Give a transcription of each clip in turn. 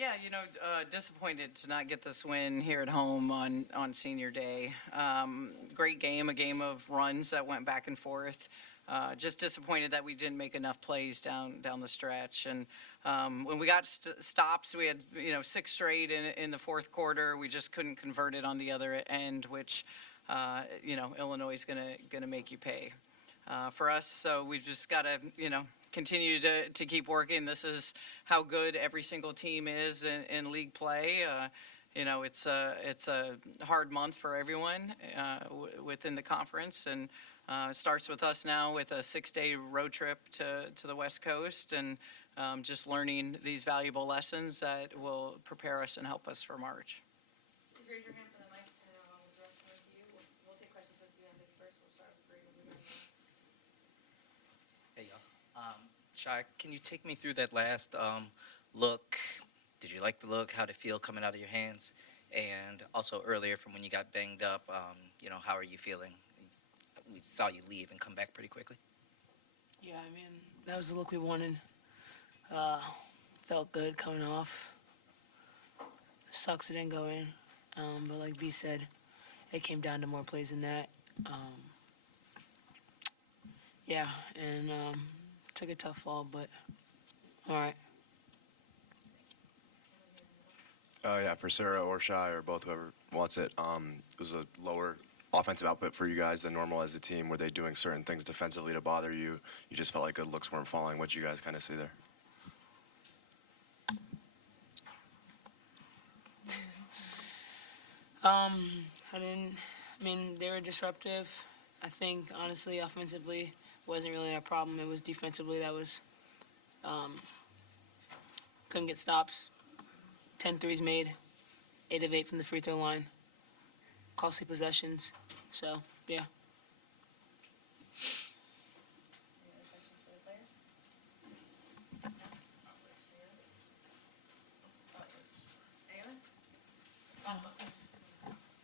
Yeah, disappointed to not get this win here at home on senior day. Great game, a game of runs that went back and forth. Just disappointed that we didn't make enough plays down the stretch. And when we got stops, we had 6 straight in the fourth quarter. We just couldn't convert it on the other end, which Illinois is gonna make you pay for us. So we've just got to continue to keep working. This is how good every single team is in league play. It's a hard month for everyone within the conference, and it starts with us now with a 6-day road trip to the West Coast, and just learning these valuable lessons that will prepare us and help us for March. Please raise your hand for the mic, and we'll direct someone to you. We'll take questions from students first. We'll start with Brenda. Hey, y'all. Shai, can you take me through that last look? Did you like the look? How'd it feel coming out of your hands? And also earlier from when you got banged up, how are you feeling? We saw you leave and come back pretty quickly. Yeah, I mean, that was the look we wanted. Felt good coming off. Sucks it didn't go in. But like B said, it came down to more plays than that. Yeah, and took a tough fall, but all right. Yeah, for Sarah or Shai or both, whoever wants it, it was a lower offensive output for you guys than normal as a team. Were they doing certain things defensively to bother you? You just felt like good looks weren't falling. What you guys kind of see there? They were disruptive. I think, honestly, offensively, wasn't really a problem. It was defensively that was, couldn't get stops. 10 threes made, 8 of 8 from the free throw line. Costly possessions. So, yeah. Any other questions for the players? No?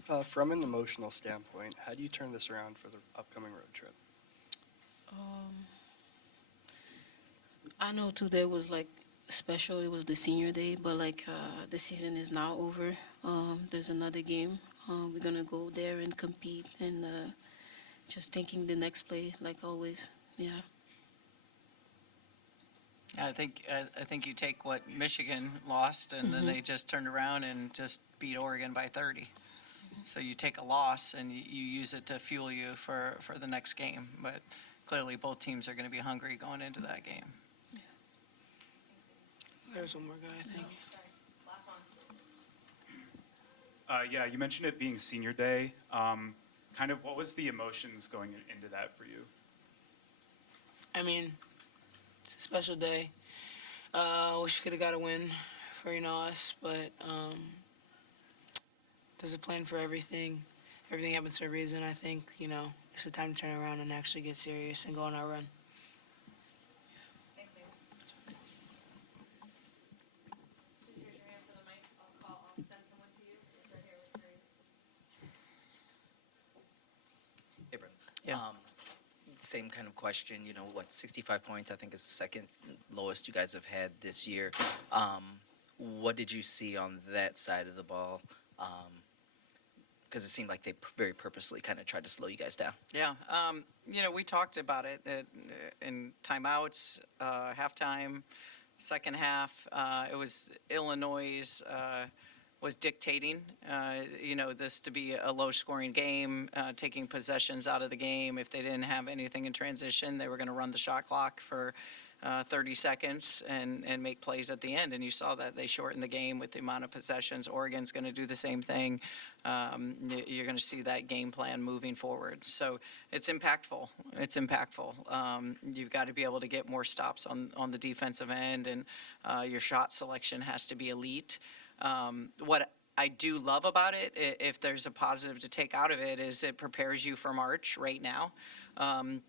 Anyone? From an emotional standpoint, how do you turn this around for the upcoming road trip? I know today was special. It was the senior day, but the season is now over. There's another game. We're gonna go there and compete, and just thinking the next play, like always. Yeah. I think you take what Michigan lost, and then they just turned around and just beat Oregon by 30. So you take a loss and you use it to fuel you for the next game. But clearly both teams are going to be hungry going into that game. There's one more guy, I think. Last one. Yeah, you mentioned it being senior day. Kind of what was the emotions going into that for you? I mean, it's a special day. Wish we could have got a win for us, but there's a plan for everything. Everything happens for a reason. I think it's the time to turn around and actually get serious and go on our run. Thanks, Amy. Please raise your hand for the mic. I'll send someone to you. Right here with Terry. Hey, Brenda. Yeah. Same kind of question. 65 points, I think, is the second lowest you guys have had this year. What did you see on that side of the ball? Because it seemed like they very purposely kind of tried to slow you guys down. Yeah, we talked about it in timeouts, halftime, second half. It was Illinois was dictating, this to be a low-scoring game, taking possessions out of the game. If they didn't have anything in transition, they were going to run the shot clock for 30 seconds and make plays at the end. And you saw that they shortened the game with the amount of possessions. Oregon's going to do the same thing. You're going to see that game plan moving forward. So it's impactful. It's impactful. You've got to be able to get more stops on the defensive end, and your shot selection has to be elite. What I do love about it, if there's a positive to take out of it, is it prepares you for March right now,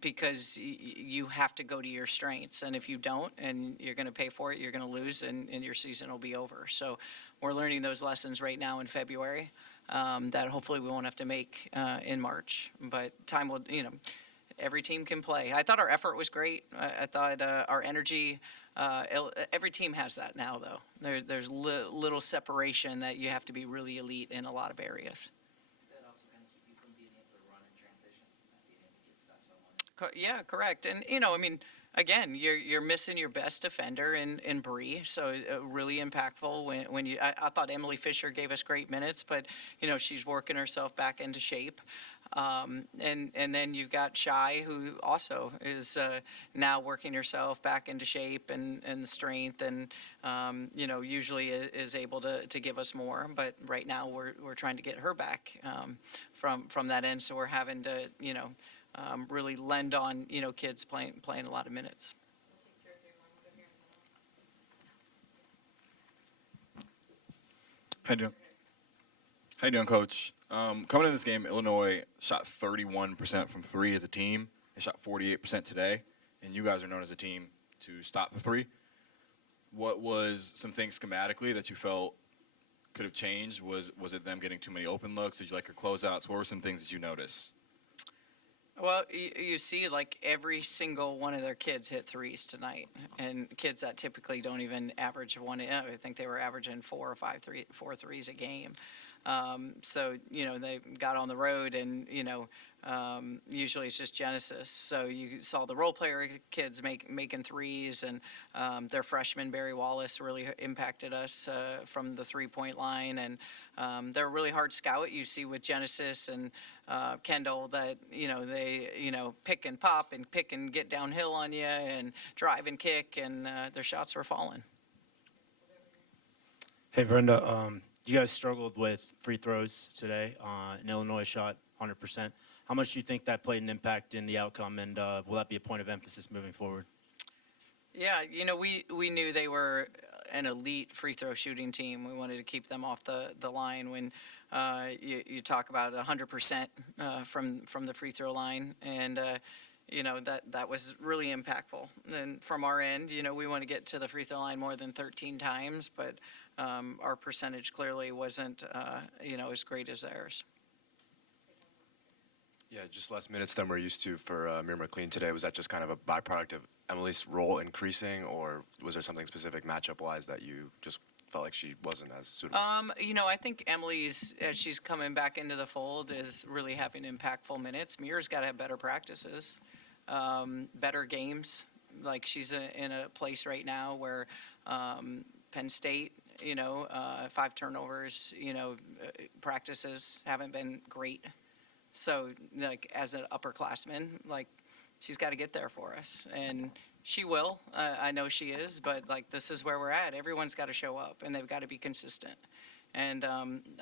because you have to go to your strengths. And if you don't, and you're going to pay for it, you're going to lose, and your season will be over. So we're learning those lessons right now in February that hopefully we won't have to make in March. But time will, every team can play. I thought our effort was great. I thought our energy Every team has that now, though. There's little separation that you have to be really elite in a lot of areas. That also kind of keep you from being able to run in transition, not being able to get stops on one. Yeah, correct. And, you know, I mean, again, you're missing your best defender in Bree, so really impactful when you. I thought Emily Fisher gave us great minutes, but you know she's working herself back into shape. And then you've got Shy, who also is now working herself back into shape and strength, and you know usually is able to give us more. But right now we're trying to get her back from that end, so we're having to really lend on kids playing a lot of minutes. We'll take two or three more. We'll go here in the middle. How you doing? How you doing, Coach? Coming into this game, Illinois shot 31% from three as a team and shot 48% today, and you guys are known as a team to stop the three. What was some things schematically that you felt could have changed? Was it them getting too many open looks? Did you like your closeouts? What were some things that you noticed? Well, you see, like every single one of their kids hit threes tonight, and kids that typically don't even average one. I think they were averaging 4 or 5 threes a game. So they got on the road, and usually it's just Genesis. So you saw the role player kids making threes, and their freshman Barry Wallace really impacted us from the 3-point line, and they're a really hard scout. You see with Genesis and Kendall that they pick and pop and pick and get downhill on you and drive and kick, and their shots were falling. Hey, Brenda, you guys struggled with free throws today, and Illinois shot 100%. How much do you think that played an impact in the outcome, and will that be a point of emphasis moving forward? Yeah, we knew they were an elite free throw shooting team. We wanted to keep them off the line. When you talk about 100% from the free throw line, and that was really impactful. And from our end, we want to get to the free throw line more than 13 times, but our percentage clearly wasn't as great as theirs. Yeah, just less minutes than we're used to for Mir McLean today. Was that just kind of a byproduct of Emily's role increasing, or was there something specific matchup-wise that you just felt like she wasn't as suitable? I think Emily's, as she's coming back into the fold, is really having impactful minutes. Mir's got to have better practices, better games. Like she's in a place right now where Penn State, 5 turnovers, practices haven't been great. So, like, as an upperclassman, like, she's got to get there for us. And she will. I know she is. But, like, this is where we're at. Everyone's got to show up, and they've got to be consistent. And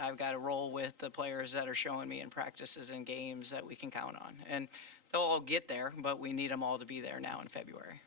I've got to roll with the players that are showing me in practices and games that we can count on. And they'll all get there, but we need them all to be there now in February.